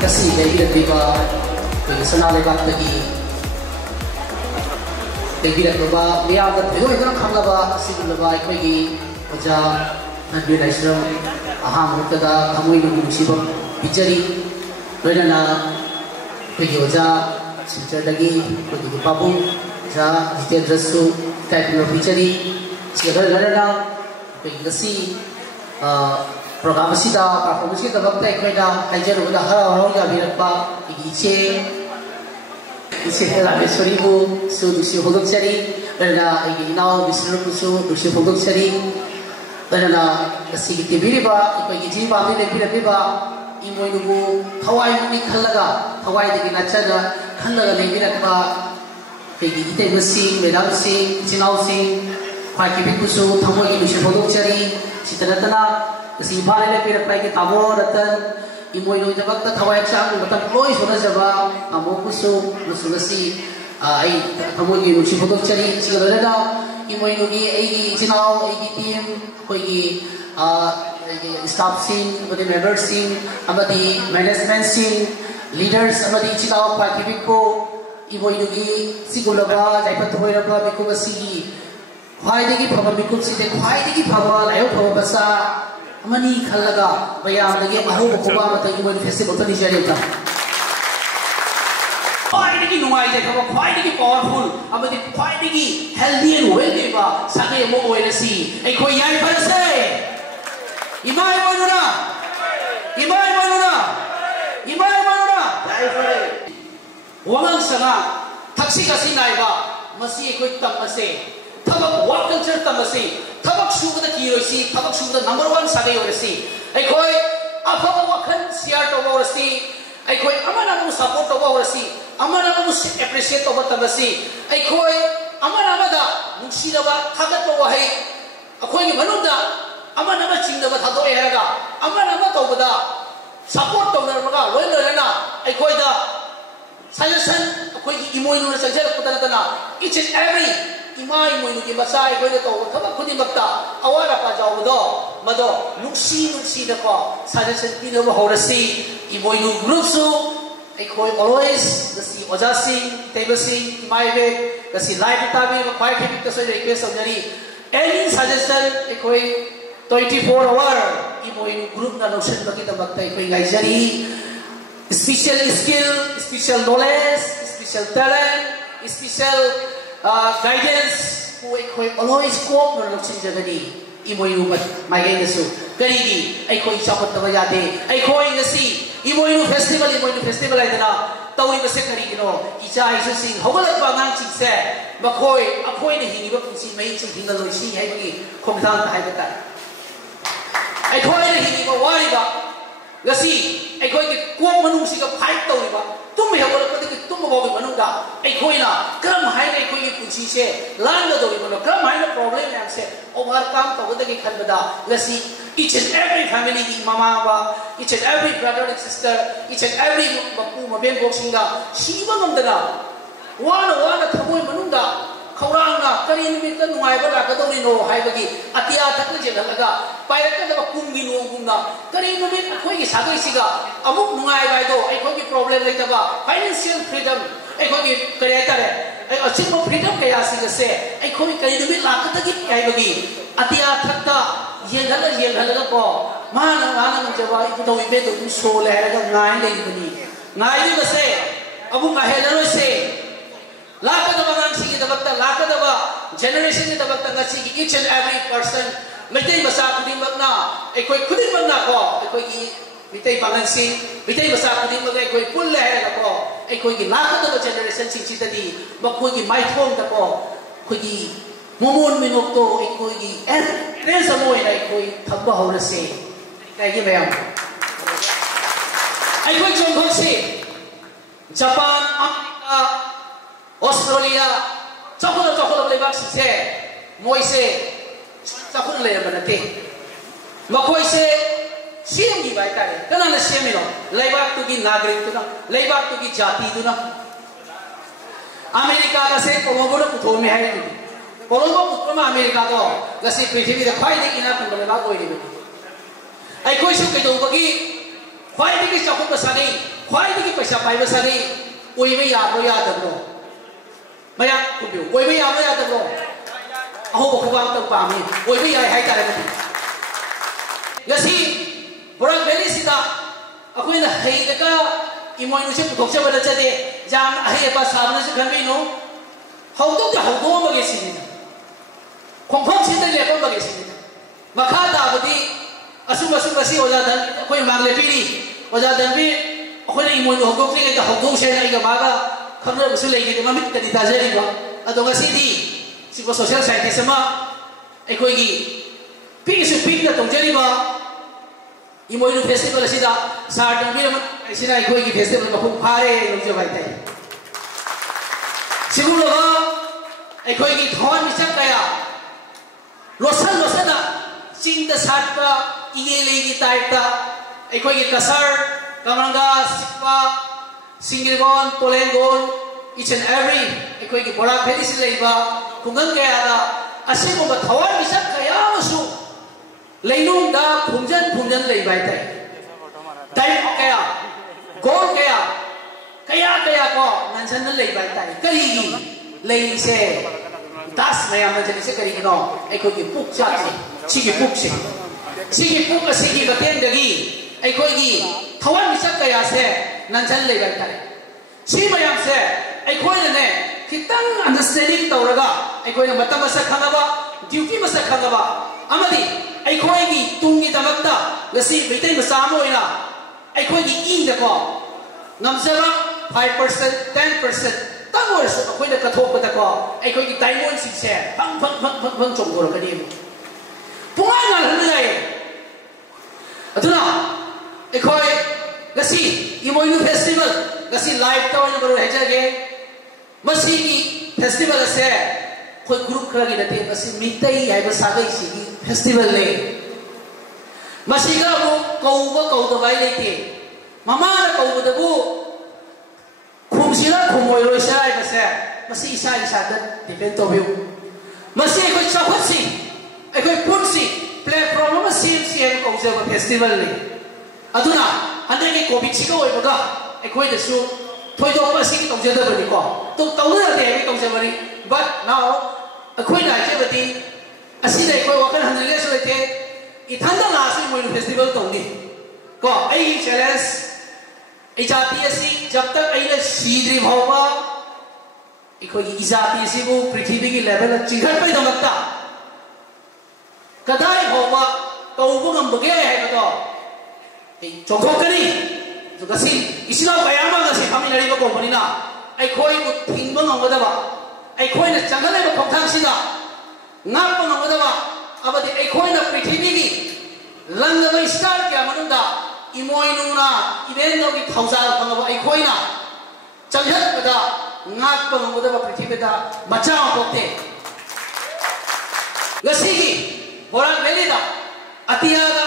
kasi legislativa national lebatagi legislativa miyamda pidoi dana khanglaba sigulaba ikoi oja nanbi laisram aham mutada thamoi nu siba bijari loinana koi oja sister dagi koi babu ja jitendra su type bijari sigar lana koi kasi program sida performance kita waktu ikoi da hajar udah harau ya birakpa ice la sorry bu su dusi hodok sari berda igi now bisru su dusi hodok sari berda kasi tv ba ikoi ji ba mi le ba imoi nu thawai ni khallaga thawai de na chaga khallaga le birakpa igi ite masi medam si chinau si khai ki bi su thamoi gi dusi hodok sari sitaratana kasi bhale le birakpa ki tabo ratan imoi no jabak thawai chang matam loi sona jaba amo kusu musugasi ai thamoi gi rusi photok chari sigala imoi no gi ai gi chinao ai gi team koi gi staff sing bodi member sing amadi management sing leaders amadi chinao pa kibiko imoi no gi sigulaba jaipa thoi raba biko gasi gi khwai de gi phaba biko si de khwai de gi phaba layo phaba basa amani khallaga bayam dagi ahu khoba matagi mo festival to dijare ta khwai dagi nungai jai khaba khwai dagi powerful amadi khwai dagi healthy and wealthy ba sage mo oina si ai khoi yai panse imai manuna dai fare wangang sanga taksi kasi nai ba masi khoi tamase thabak work culture tamase thabak subada kiroisi thabak subada number 1 sagai orasi ai khoi afaba wakhan share to orasi ai khoi amana mu support to orasi amana mu appreciate to tamasi ai khoi amana da nusidaba thagat to wahai akhoi gi manunda amana ma chingdaba thado heraga amana ma to bada support to narmaga loi lorena ai khoi da suggestion akhoi gi imoi nu sajal kutana each and every imai moi nu ki masai koi to thaba khudi makta awara pa jaw do mado nuksi da ko suggestion ti no horasi imoi nu group su ai khoi always the si ojasi tebasi imai be the si live ta be khoi thi to so request of jari any suggestion ai khoi 24 hour imoi nu group na lotion baki ta makta ai khoi gai jari special skill special knowledge special talent special guidance who always cope no lochin jagani imoi nu mai gai nasu karigi ai khoi chapat ta yade ai khoi ngasi imoi nu festival ai dana tawi base karigi no icha isu sing hogala ba ngang chi se ba khoi akhoi ne hingi ba punsi mai chi hinga loi si hai gi khomdang ta hai ta ai khoi ne hingi ba wari ba ngasi ai khoi ki kuang manung si ka fight tawi ba tum me hogala pa ki tum ba ba manung da ai khoi na kram hai ne khoi ki punsi se lan da doi ba kram hai na problem ya se overcome to da ki khan ba da ngasi each and every family ki mama ba each and every brother and sister each and every bapu maben boxing da siba ngam da wana thamoi manung da khaurang na kari nimit ka nungai ba la ka do ni no hai ba gi atia thak le je la ga pai ka da kum gi no kum na kari nimit khoi gi sagai siga amuk nungai bai do ai khoi gi problem le ta ba financial freedom ai khoi gi kare ta re ai achin mo freedom ka ya siga se ai khoi kari nimit la ka ta gi ai ba gi atia thak ta yen la ko ma na je ba i do be do so le ga ngai le ni ngai ni ba se abu ka he la se lakadaba ngang sigi dabakta lakadaba generation ni dabakta ngasi each and every person mitai basa kuding magna ekoi kuding magna ko ekoi gi mitai pangan sing mitai basa kuding magna ekoi pul le ha ko ekoi gi lakadaba generation sing chitadi bakoi gi mai thong ta ko koi gi momon minok to ekoi gi en samoi na ekoi thamba hora se kai gi bayam ekoi chong khong se Japan America Australia chakula lebak se moi se chakula le banate makoi se siam gi bai tare kana na siam no lebak tu gi nagrik tu na lebak tu gi jati tu na America ka se Colombo na puthon me hai ni Colombo puthon America to ga se prithvi da khwai de ina kun lebak koi ni ai koi su ke do bagi khwai de gi chakula sa nei पैसा पाइब सारी ओइबे याबो यादबरो मया कुबियो ओइबे याबो यादबरो अहो बखबाम तक पामी ओइबे याय हाय तारे गसी बोराक valley सिदा अखोइना हैदका इमोइनु से पुथोकचबदा चदे जाम अहेबा साबना से खनबिनो हौदोक हौदो बगे सिनिना खोंफम सिदा लेपम बगे सिनिना मखा दाबदी असुम असुम गसी ओजादन अखोइ मांगले पीरी ओजादन भी अखोइना इमोइनु हौदोक ले दा हौदो से ना इगा मागा खमर बसु लेगे ममित तनि ताजरिबा अदो गसीदी सिबो सोशल साइंटिस्ट मा अखोइगी पीसु पीना तोंजरिबा इमोइनु फेस्टिवल असिदा सार्टन भी असिना अखोइगी फेस्टिवल मफुम फारे लोंजो बाइtai सिगुलबा अखोइगी थौन मिसक कया लोसन लोसना चिंग द साटका इगेलेगी टाइपता अखोइगी कसर कमरंगा सिपा सिंगिरगोन तोलेंगोन each and every अखोइगी बोरा फेलिस लेबा खुंगन कयादा असिगुब थौन मिसक कया मसु लेनुंदा फुंजन ले बाइtai टाइप कया गोल कया कया कया को नंसन ले बाइtai करीगी लेनी से दास मयाम जनि से करीगी नो अखोइगी पुक चाची छिगी पुक असिगी बतेन दगी अखोइगी थवन मिसक कया से नंसन ले बाइtai सी मयाम से अखोइने ने खितंग अंडरस्टैंडिंग तौरगा अखोइने मतम मसक खंगबा ड्यूटी मसक खंगबा अमदी अखोइगी तुंगी दमकता गसी मितै मसाम होइना अखोइगी इंदको नमजबा 5% 10% तंगोरस अखोइना कथोपदको अखोइगी डायमंड सिसे फंग चोंगोरकनी पुंगाना हनजाय अदुना अखोइ गसी इमोइनु फेस्टिवल गसी लाइव तौन बरो हेजगे मसीगी फेस्टिवल से कोई ग्रुप खरगी नते मसी मितै हाइबा सागै सिगी फेस्टिवल ले मसीगा वो कौबा कौदबाई लेते ममाना कौबदबु खुमसिना खुमोइरोय साय बसे मसी इसा द डिपेंड तोबिउ मसी कोई चाहसी कोई पुनसी प्लेटफॉर्म में सेम कौजब फेस्टिवल ले अदुना हने के कोविड सिगा ओइबगा अखोइ दसु थोइदो मसी कौजदबनि को तो तौना दे के कौजबनि बट नाउ अखोइ लाइजेबति असिदे कोइ वकन हनले सोइते इथंदा लासी मोइन फेस्टिवल तौनी को आई चैलेंज इजाती असी जब तक आइले सीद्री भावबा इखोइ इजाती असी बु पृथ्वी की लेवल चिघट पे दमकता कदाई भावबा तौबु गंबगे हैबतो ए चोखोकनी जो गसी इसिना बयामा गसी फामिनरिबा कोबनिना अखोइ बु थिंबा ngomगदबा अखोइना चंगलेबा खोथांसिदा नापा ngomगदबा अबदि अखोइना पृथ्वी की रंगबा स्टार क्या मनुदा इमोइनुना इवेंनो की थौजा फंगबा अखोइना चंगलबदा नापा ngomगदबा पृथ्वीदा मचा होते गसीगी बोरा मेलिदा अतियागा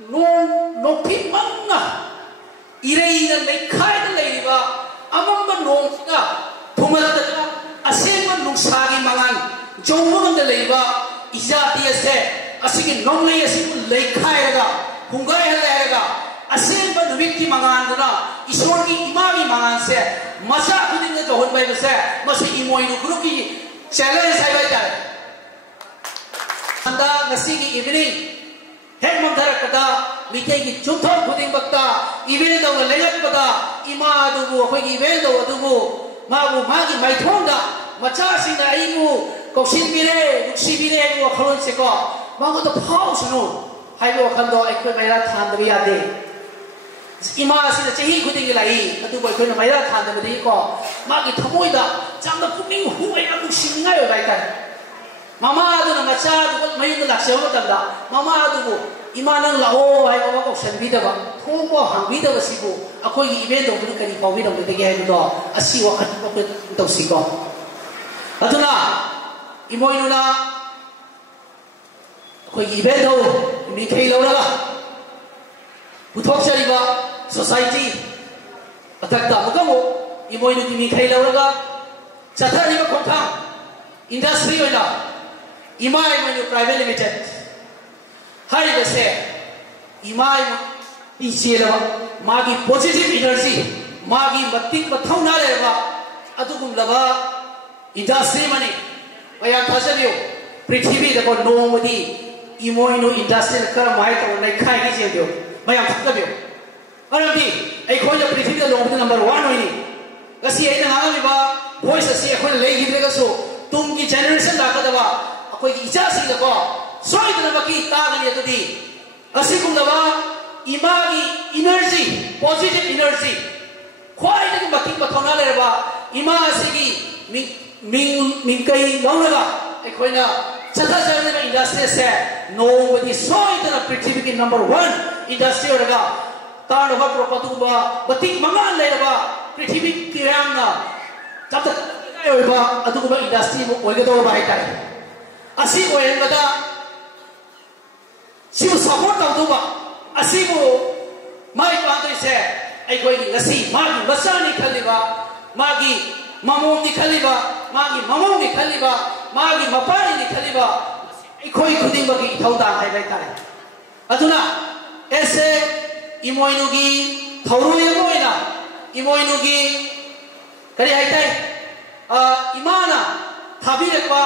नोफि मंगा इरेइना लेखाइदा लेरिबा अमंबा नोंगा थुमलदा असेंबा नुसागी मंगान जोंगमंदा लेरिबा इजाती से असिगी नोंगले असिगु लेखाइगा हुंगाय हलेगा असेंबा नुविकी मंगानदना ईश्वर की इमामी मंगान से मसा खुदिंग जोहन बाय बसे मसी इमोइनु ग्रुप की चैलेंज है बाय जाय अंदा गसीगी इवनिंग हेक मंदर कदा मिके की चुथों खुदिंग बक्ता इवेंट दो लेयक पदा इमा दुबु अखोई इवेंट दो दुबु माबु मागी माइथोंदा मचा सिना आइबु कोसिन बिरे उक्सी बिरे को खलोन से को मागो तो फाउ सुनो हाइबो खंदो अखोई मैरा थान दबि यादे इमा सिना चही खुदिंग लाई अदु बय खोना मैरा थान दबि को मागी थमोइदा चांदा पुनिंग हुए अदु सिंगाय बाइका मामा अदु मचा दु मयुन लाक्सेव मतदा मामा अदु इमा नंग लाओ हाइबो को सनबिदबा थोबो हांबिदबा सिबु अखोई इवेंट दो कनी पावी दो दगे हाइबो असि वखत को तौसिको अदुना इमोइनुना कोई इवेंट हो मिथै लौरगा पुथोकसरिबा सोसाइटी अतक्ता मगमो इमोइनु की मिथै लौरगा चथरिबा खोथा इंडस्ट्री होना EMI Manu private limited high बसे इमाय इचेलबा मागी पॉजिटिव एनर्जी मागी मतिक बथौना लेबा अदुगुमलबा इंडस्ट्री मनी मया थाजबियो पृथ्वी दको नोमदी इमोइनो इंडस्ट्री कर माइ तो नै खाइ कि जेबियो मया थकबियो अरबी ai khoi ja Prithvi the long number 1 होइनी गसी ai ना गामिबा voice asi khoi lei gidrega so tum ki generation la kadaba akoi ki icha si da ko soi da baki ta gani atudi asi kumdaba imagi energy positive energy khoi da baki pathona le ba ima asi ki ming kai laulaga ai khoi na chata jane ba industry se nobody soi da पृथ्वी ki number 1 industry oraga तार बा प्रोपतु बा बतिक मंगाल ले बा पृथ्वी किराम ना तब तक ओय बा अदु बा इंडस्ट्री मो ओय गदो बा हाइता असि ओय गदा सिबु सपोर्ट तौ बा असि बु माइ पा तो से ai कोई नि गसी मागी बसा नि खलिबा मागी ममों नि खलिबा मागी ममों नि खलिबा मागी मपाई नि खलिबा ai कोई खुदिंग बगी थौदा हाइ लाइता अदुना ऐसे इमोइनुगी थौरुय मोइना इमोइनुगी करी हाइताई इमाना थाबिरकवा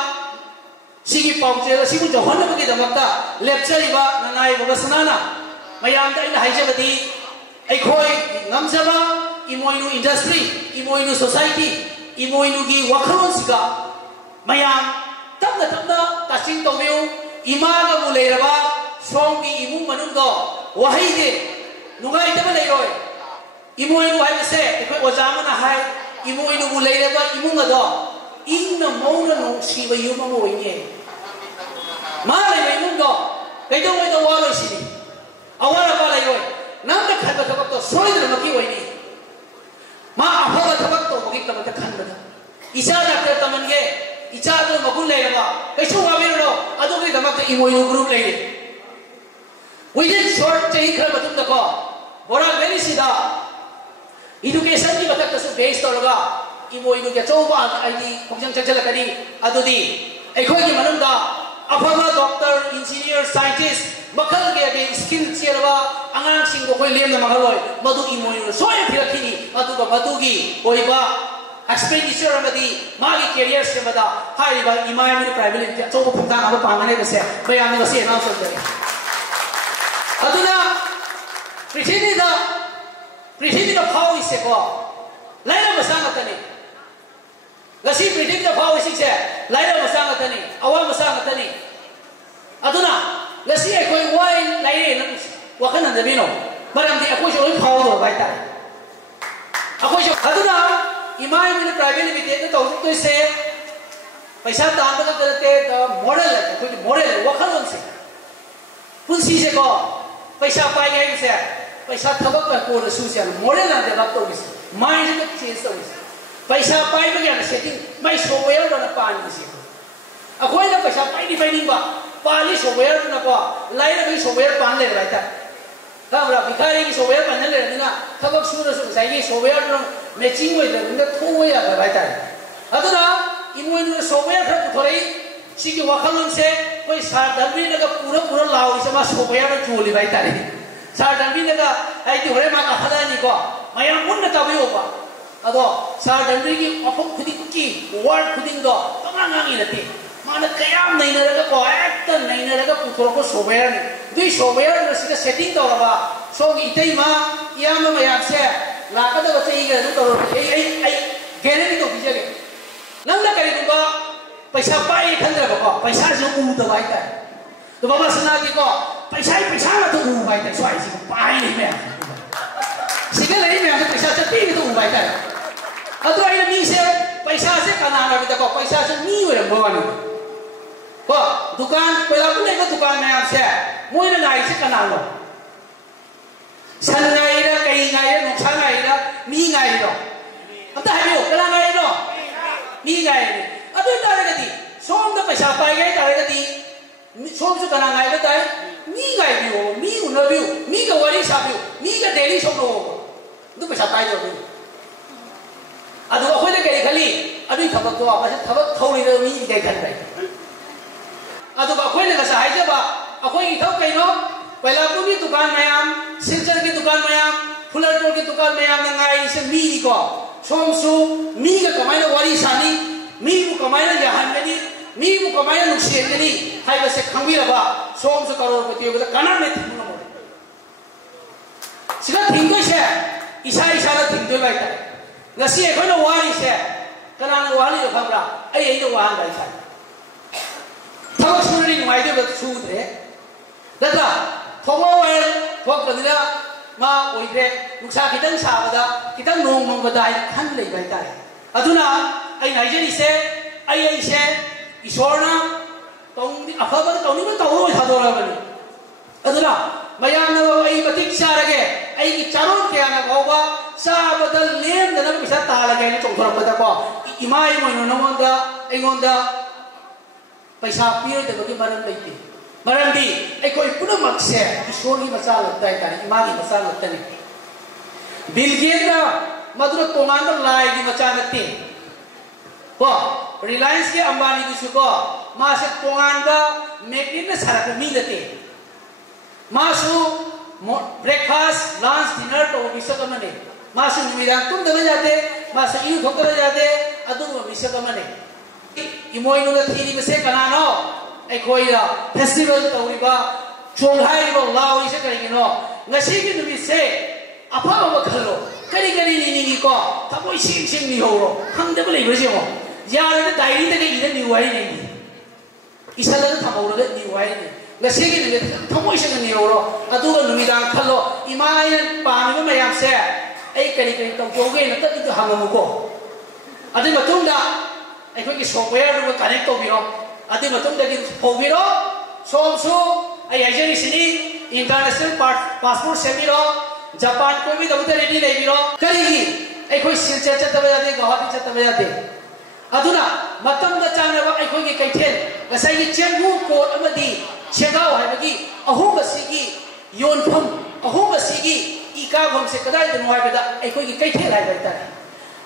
सिगी पाउचे सिगु जहनबगी दमक्ता लेक्चरिबा ननाय बसनाना मयाम दा इन हाइजबदी अखोय ngамजबा इमोइनु इंडस्ट्री इमोइनु सोसाइटी इमोइनुगी वखरोसिगा मयाम तबना तबना तासिंग तोमिउ इमागा मुलेरबा सोंगी इमुंग मनुंगो वहाइदे नुगाई तब ले रोय इमोइनु हाय से एखोय ओजामना हाय इमोइनु बु लेरेबा इमुंग अदो इंग मौन नो सिबा युम मोइने मा ले इमुंग दो कैदो मोइ दो वालो सिनी अवारा बा ले रोय नाम का खब खब तो सोइद मकी होइनी मा अफवा थबक तो मगी तब त खनबदा इचा डॉक्टर तमनगे इचा तो मगुल लेरबा कैसो वामेरो अदो के दमक इमोइनु ग्रुप लेरे within short chain khar batum da ko bora very sida education ki batak su base tolaga imo inu ke choba ai khongjang chachal kani adudi ai khoi ki manam da afama doctor engineer scientist makal ge skill cherwa angang sing ko khoi lem na mahaloi madu imo inu soy phirakini adu ba madu gi oiba expenditure amadi magi career se bada hai ba imai mi private choba phungta aba pangane ke se bayam ne se na so de अदुना पृथ्वी दा फाव इसे को लाइला मसांगतनी गसी पृथ्वी दा फाव इसे छे लाइला मसांगतनी अवा मसांगतनी अदुना गसी ए कोई वाई लाइले न वखन नदबिनो मरम दि अकोय ओय फाव दो बाइता अकोय अदुना इमाय मिन प्राइवेट लिमिटेड तो तो से पैसा दान का करते द मॉडल है कोई मॉडल वखन से पुंसी से को पैसा पाई गए से पैसा थबक का कोर सुसे मॉडल ना डेवलप तो इस माइंड को चेंज तो इस पैसा पाई में क्या सेटिंग मैं सॉफ्टवेयर ना पान से अकोय ना पैसा पाई नहीं पाई नहीं बा पाली सॉफ्टवेयर ना को लाइन में सॉफ्टवेयर पान ले रहा था हमरा भिखारी की सॉफ्टवेयर पान ले रहा ना थबक सुर सुर चाहिए सॉफ्टवेयर ना मैचिंग हो जाए ना थो या रहा था अदना इमोइन सॉफ्टवेयर का थोड़ी सिकी वखलन से कोई साधनबी लगा पूरा लाओ इसे मा सॉफ्टवेयर में जोली भाई तारे साधनबी लगा आई कि होरे मा का हदा नहीं को मया मुन्न तबियो बा अदो साधनबी की अफक खुदी की वर्ड खुदी दो तमा नांगी लते माने कयाम नहीं न लगा को एक नहीं न लगा पुथोर को सॉफ्टवेयर दुई सॉफ्टवेयर में सिका सेटिंग तो रबा सो इतई मा याम मया से लाका तो बचे इगे तो आई गारंटी तो बिजगे नंदा करी दुबा पैसा पाई खंदर को पैसा से उ दवाई का तो बाबा सुना की को पैसा ना तो उ बाई का सोई से पाई नहीं में सिगे नहीं में पैसा से पी तो उ बाई का अतो आई मी से पैसा से कना ना भी को पैसा से मी वे भवानी को दुकान पहला को नहीं दुकान में से मोइ ना नाई से कना लो सन नाई रा कई नाई रा नुकसान नाई रा मी नाई रो अता है यो कला नाई रो मी नाई अदु तारगदी सोम द पैसा पाई गए तारगदी सोम से कना गाय बताए मी गाय बियो मी उनबियो मी का वारी साबियो मी का डेली सोम रो दु पैसा पाई जो अदु अखोय ले कई खली अदु थबक तो आपस थबक थौरी रो मी गई खन बाई अदु अखोय ले कसा हाय जबा अखोय की थौ कइनो पहला पुनी दुकान मयाम सिलचर की दुकान मयाम फुलर की दुकान में आम नंगाई से मी को सोम सु मी का कमाई वारी सानी मी को कमाई याहन में मी को कमाई नुकसान में नहीं हाय बस खंगी रबा सोम सु करोड़पति हो गया कना में थी सिला थिंगो से इसा इसा ना थिंगो बाई था नसी एक कोई वारी से कना ना वारी जो खबरा ऐ जो वाहन बाई था थोड़ा सुनने नुआई जो बत सूद है दादा थोड़ा वाल थोड़ा कदिला माँ वही पे नुकसान कितन साबदा कितन नोंग बदाई खन ले बाई था अधुना ऐ नाइजेरी से ऐ से ईश्वरना तोंग अफाबद तोंग में तोंग में थादो रहा बनी अधुना मयाम ना वो ऐ बतिक चारगे ऐ की चारों क्या ना बाबा साबदल लेम ना ना बिसा ताला के ने चौथरा पता को इमाई मोइनो नमोंदा ऐंगोंदा पैसा पीर दे बगी मरम लेती मरम दी ऐ कोई पुनः मक्से ईश्वर की मचा लगता है तारी इमाम की मचा लगता नहीं बिल गेट ना मधुर तोमान पर लाए की मचा लगती वो रिलायंस के अंबानी की सुको माँ से तोमान का मेकिंग में सारा पे मिल लेते माँ सु ब्रेकफास्ट लंच डिनर तो मिश्र कमने माँ से निमिरान तुम दबे जाते माँ से यूं ठोकर जाते अदुन वो मिश्र कमने इमोई नुला थीरी में से कनानो एक कोई ला फेस्टिवल तो उरिबा चोंघाई वो लाओ इसे करेंगे नो नशी की दुबी से अपा वो खलो करी करी नी को तब वो सिंग नहीं हो रो हम दबे ले बजे वो यार ने डायरी तक इधर निवाई नहीं इसा लगा था वो लोग निवाई नहीं नशी की दुबी तब वो इसे नहीं हो रो अदुगा नुमिदां खलो इमाई ने पानी में याम से एक करी करी तो जोगे न तक इधर हम मुको अदे मतुंडा ऐ कोई की सॉफ्टवेयर को कनेक्ट तो बिरो अदे मतुंडा की होबिरो सोमसु ऐ एजेंसी सिनी इंटरनेशनल पासपोर्ट से बिरो जापान को भी दबते रेडी ले बिरो करेगी ऐ कोई सिलचे चत बजाते गुवाहाटी चत बजाते अदुना मतम द चानबा ऐ कोई की कैथेल गसाई की चेंगु कोड अमदी चेगाव हाइबगी अहुबसीगी योनफम अहुबसीगी इकाभम से कदाई दनो हाइबदा ऐ कोई की कैथेल हाइबता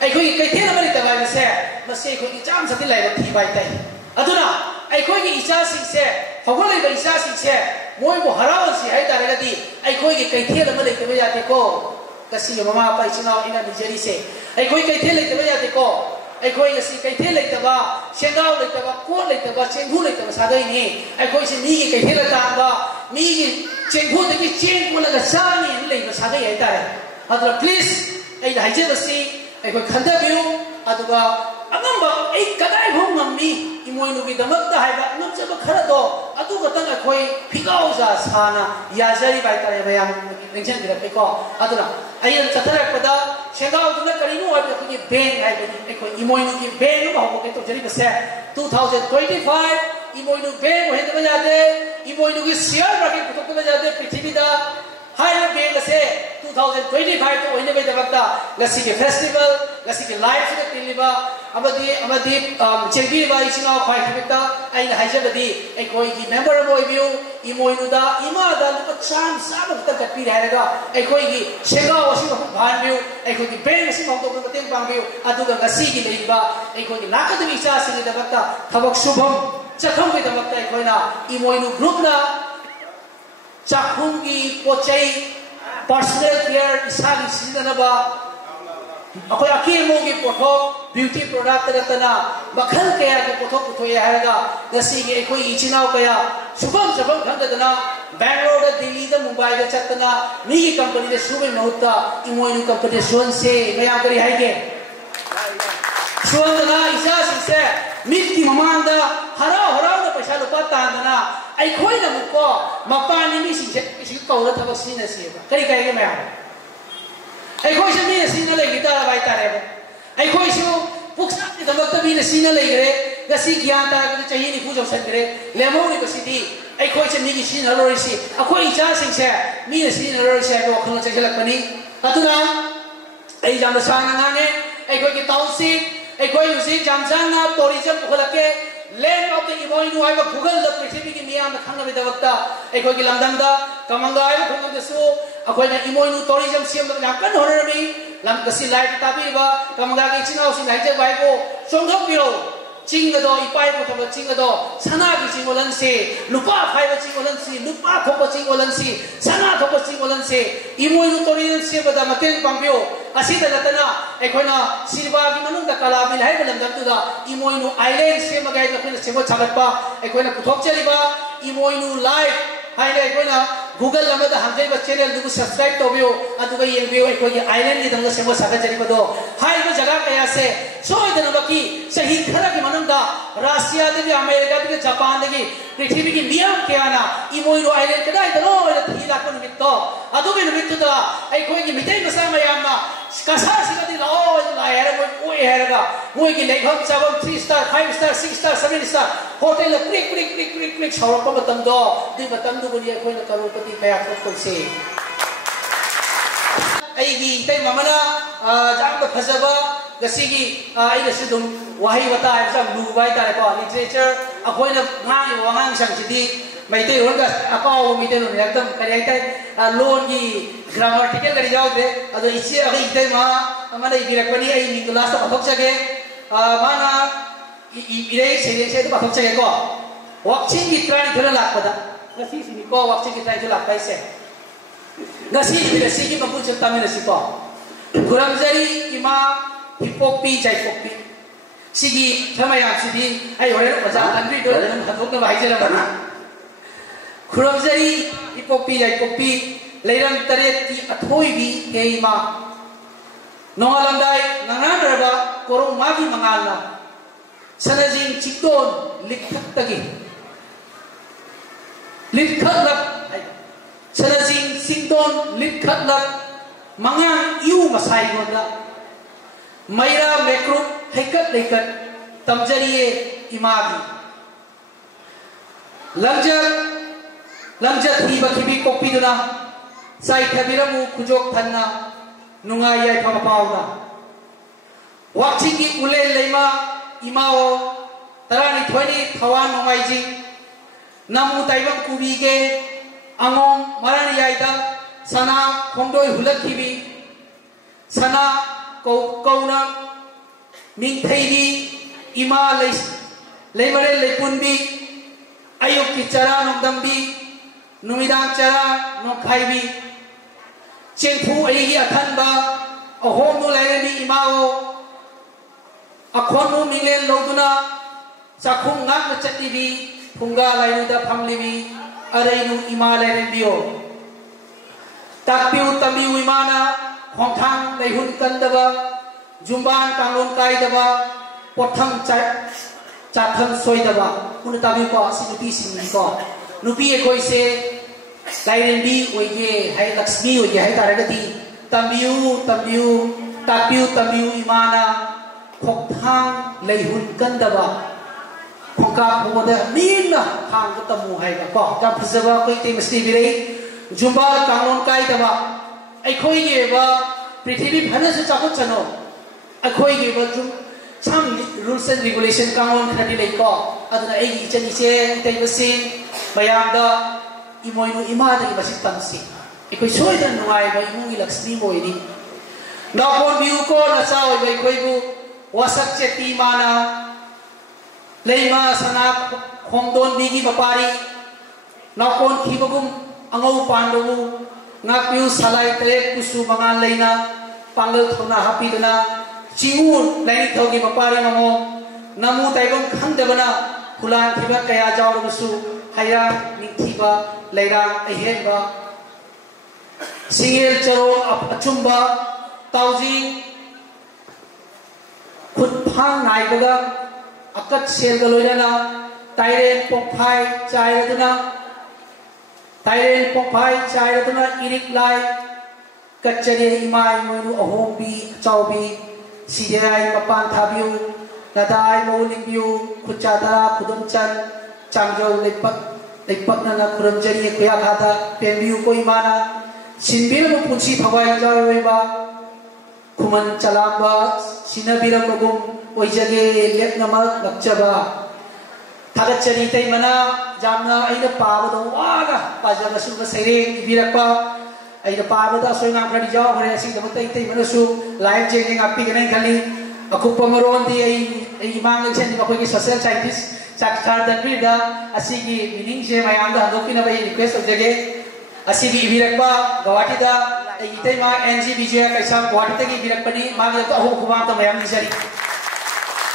ऐ कोई की कैथेल अमरी तबाय से मसे ऐ कोई की चाम सती लाइब थी बाइताई अदुना ऐ कोई की इचा सिंह से हगोले ब इचा सिंह से मोय को हरावन से हाइ तारगदी ऐ कोई की कैथेल अम लेते जाते को कसी ममा पाइ चिनाव इना निजरी से ऐ कोई कैथेल लेते जाते को ऐ कोई गसी कैथेल लेतबा सेंगाव लेतबा कोट लेतबा चेंगु लेतबा सादै नि ऐ कोई से मी की कैथेल तांबा मी की चेंगु दगी चेंगु लगा सानी लेबा सादै हाइ तारे अदुना प्लीज ऐ हाइजे बसी ऐ कोई खंदबियो अदुगा अगंबा ऐ कदाई भों ngам미 इमोइनुगी दमकता हाइबा नमजब खरदो अदुगा तंग कोई फिगाउजा साना याजरी बाइतारे बयाम निजन बिरकेको अदुना आयन चतरकदा सेगाउ दुना करिनु हाइबा की बैंक हाइबनी कोई इमोइनुगी बैंक बाहो के तो जरी बसे 2025 इमोइनु बैंक होते बजाते इमोइनुगी शेयर मार्केट पुतक बजाते पृथ्वीदा हाई बैंक से 2025 तो होने में दबकता गसी के फेस्टिवल गसी के लाइव से तिलिबा अमदी चेंबी बाई सिनाव फाइ खिबता आई ना हाइजबदी ए कोई की मेमोरेबल व्यू इमोइनुदा इमादा चाम साब तक कपी रहेगा ए कोई की सेगा वसी भान व्यू ए कोई की बैंक से मौतो मतें पांग व्यू अदुगा गसी की लेबा ए कोई की लाकद विचा से दबकता थबक शुभम चखम के दबकता ए कोई ना इमोइनु ग्रुप ना चाखुंगी पोचई personal care इसागी सिजनबा अखोय अकेमोगी पोथो beauty product Ratna मखल कया के पोथो पुथोय हायगा गसी के कोई इचिनाव कया सुबम सबम खंगदना बेंगलोर दिल्ली द मुंबई द चतना मी की कंपनी दे सुबे नोता इमोइनु कंपनी सोन से मया करी हाइगे सोनना इसा से मिट की ममांदा हराव हराव द पैसा लुपा तांदना ऐ खोई न मुको मपानी मी सिंसे कौर थबक सिन से करी कहे मैं ऐ खोई से मी सिन ले गिता बाई तारे ऐ खोई सु पुक्सा की दमक मी सिन ले गरे गसी ज्ञान ता के चाहिए नि पूजो सन गरे लेमो नि बसिदी ऐ खोई से मी की सिन हलोरी सी अखोई जा सिंसे मी सिन हलोरी से को खनो चलक पनी अतुना ऐ जाम सांगा ने ऐ खोई की टाउनशिप ऐ खोई उसी जामजांगा टूरिज्म पुखलके लैंड ऑफ द इमोइनु आइबा गूगल द पृथ्वी की मियाम खंगबे दवक्ता एकोई की लंदंदा कमंगा आइबा खंगबे सो अखोई ना इमोइनु टूरिज्म सिम द नाकन होरमी लम गसी लाइट ताबीबा कमंगा की चिनाउ सि नाइजे बाइको सोंगप बिरो चिंगदो इपाई को चिंगदो सना की चिंगोलन से लुपा फाइव चिंगोलन से लुपा थोको चिंगोलन से सना थोको चिंगोलन से इमोइनु तोरिन से बदा मतें पांबियो असिदा नतना एकोना सिल्वा की मनुंग कला बिल है बलम दत्तुदा इमोइनु आइलैंड से मगाई नखोना सेमो छगतपा एकोना पुथोक चलिबा इमोइनु लाइव हाइले एकोना गूगल नंबर हमजे चैनल दुगु सब्सक्राइब तोबियो अदुगा येंबियो एकोगी आइलैंड की दंग सेमो सागा चलिबदो हाइबो जगह कया से सोइदन बकी सही खरा की मनुंगा रशिया दे अमेरिका दे जापान दे पृथ्वी की मियाम केना इमोइनो आइलैंड कदाई दरो थी लाको निमित्तो अदुगे निमित्तुदा एकोगी मितै मसा मयामना कसा सिगदि लाओ लायर मोय हेरगा मोय की लेखम चाबम 3 star 5 star 6 star 7 star hotel click click click click click सौरप मतम दो दि मतम दु गुनी एकोइना करोड़पति कया थोकसे अईगी तै ममना जाम फजबा गसीगी आइगसि दुम वही बता एग्जाम लुबाय तारे को लिटरेचर अखोइना ngang वांगांग संगसिदि मैते रोनगा अकाउ मिते नो एकदम करै तै लोन की ग्रामटिकल करि जाउ दे अदो इसे अगे इते मा अमने इबिरकनी आई नि क्लास त पथक जगे माना इरे सेले से त पथक जगे को वाक्चिंग की ट्राई थला लाकदा गसी सिनि को वाक्चिंग की ट्राई थला लाकैसे गसी बिरसी की बंबु चलता में नसी को गुरमजरी इमा हिपोपी जाइपोपी सिगी थमयाम सिदी आई होरे मजा अंद्री दो हथोक न भाईजरा बना खुरमजरी हिपोपी जाइपोपी लेरम तरेत की अथोइबी हेइमा नोंगालमदाई नंगानरबा कोरों मागी मंगालना सनजिंग चिक्तोन लिखतगी लिखतलक सनजिंग सिंगतोन लिखतलक मंगांग इउ मसाई गोंदा मैरा मेक्रुप हैकत लेकत तमजरिए इमागी लमजत ही बखिबी कोपीदुना साई थबिरमु खुजोक थन्ना नुंगा याय फमपाउना वाक्ची की उले लेमा इमाओ तरानी थोनी थवान नोंगाइजी नमु ताइबम कुबीगे अंगों मरण यायदा सना खोंदोय हुलखिबी सना कौना मिंथैगी इमा लेमरे लेपुनबी अयुक की चरा नोंदंबी नुमिदांग चरा नोखाइबी चेंफू अयगी अथनबा अहोमनु लाइरेबी इमाओ अखोनु मिंगलेन लौदुना चाखुम ngaक चटिबी फुंगा लाइनुदा फमलिबी अरेनु इमा लाइरेबियो ताकपिउ तमिउ इमाना खोंथांग लेहुन कंदबा जुम्बान कांगलोन काइदबा पोथम चाथम सोइदबा उन ताबिउ को सिनुपी सिंगी को नुपी एकोइ से लाइरेबी ओइगे हाय लक्ष्मी ओइगे हाय तारगति तमिउ ताकपिउ इमाना खोंथांग लेहुन कंदबा खोंका मोदे मीना खांग तमु हायगा को जा फजबा कोइ ते मस्ती बिरे जुम्बा कांगलोन काइदबा अखोइगे बा पृथ्वी भन से चाको चनो अखोइगे बा जुम छम रूल्स एंड रेगुलेशन कांगलोन खदि लेको अदना एगी चनी से तैबसी बयामदा इमोइनु इमादा की बसिक तंसी एकोइ सोइदन नुगाय बा इमुगी लक्ष्मी मोइनी नाकोन बिउ को नसा ओइ बा एकोइबु वासक चेती माना लेमा सना खोंदोन बिगी बपारी नाकोन खिबगुम अंगौ पांडवु ngapiu salai tere kusu mangan leina pangal thona hapidana chingu lai thogi mapari mamo namu taibon khangdabana hulan thiba kaya jawrusu haya ningthiba leira ahemba singel charo achumba tauji khut phang naibaga akat selga loina tairen pophai chairaduna ताइरेन पोफाई चायरतुना इरिक लाई कच्चरे इमाई मोनु अहोंबी चाउबी सिदेराई मपान थाबिउ नदाई मोलिबिउ खुचादरा खुदमचन चांगजौ लेपक नना खुरमजरी खुया खाता पेंबिउ को इमाना सिनबिर मु पुंसी फवाई जावेबा खुमन चलाबा सिनबिरम मगुम ओइजगे लेपनमक लक्चबा थागचरी तै मना जामना आइना पाबदो वागा पाजगा सुबा सैरे बिरकपा आइना पाबदा सोइना खडी जाव खरे सिंग दम तै तै मनसु लाइफ चेंजिंग अपी गनै खली akupa maron di ay imang nagsen di makoy social scientist chakar dan birda asigi meaning je mayam da handok pina bay request objege asigi ibirakpa Guwahati da ay itay ma NG Vijay kaisa Guwahati tagi ibirakpani magi to ahu kubam ta mayam nisari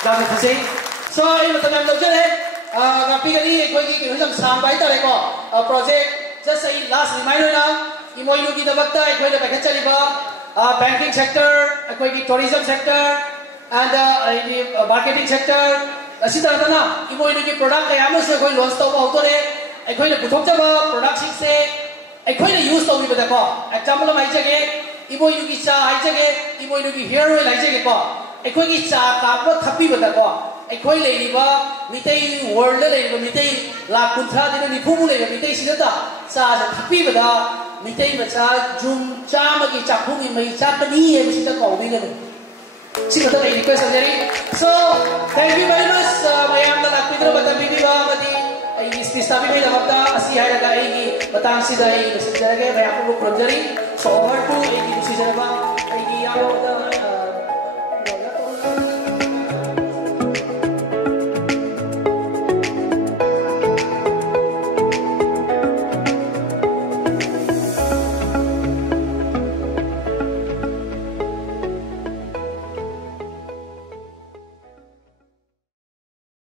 da khase so ay matamam lojale gapi gani koi ki hujam sam bai ta ko project just a last reminder na imoinu ki dabakta ay koi da bakha chaliba banking sector koi ki tourism sector and marketing sector asi tarah na imoinu ki product kaya mo so koi launch to ba auto re ay koi na puthok jaba product sing se ay koi na use to bi bada ko example mai jage imoinu ki cha ai jage imoinu ki hair oil ai jage ko ay koi ki cha ka ba thapi bada ko ay koi le ni ba mitai world le ni ba mitai la kunthra de ni phu mu le ba mitai sinata cha thapi bada mitai ba cha jum cha ma ki cha phu ni mai cha pani e bi sita ko bi ne si kata ai request ajari so thank you very much mayam da lakpidro bata bibi ba mati ai ististabi mai da bata asi hai daga ai ni batang si dai message jage mayam ko projari so over to ai ni si jara ba ai ni ya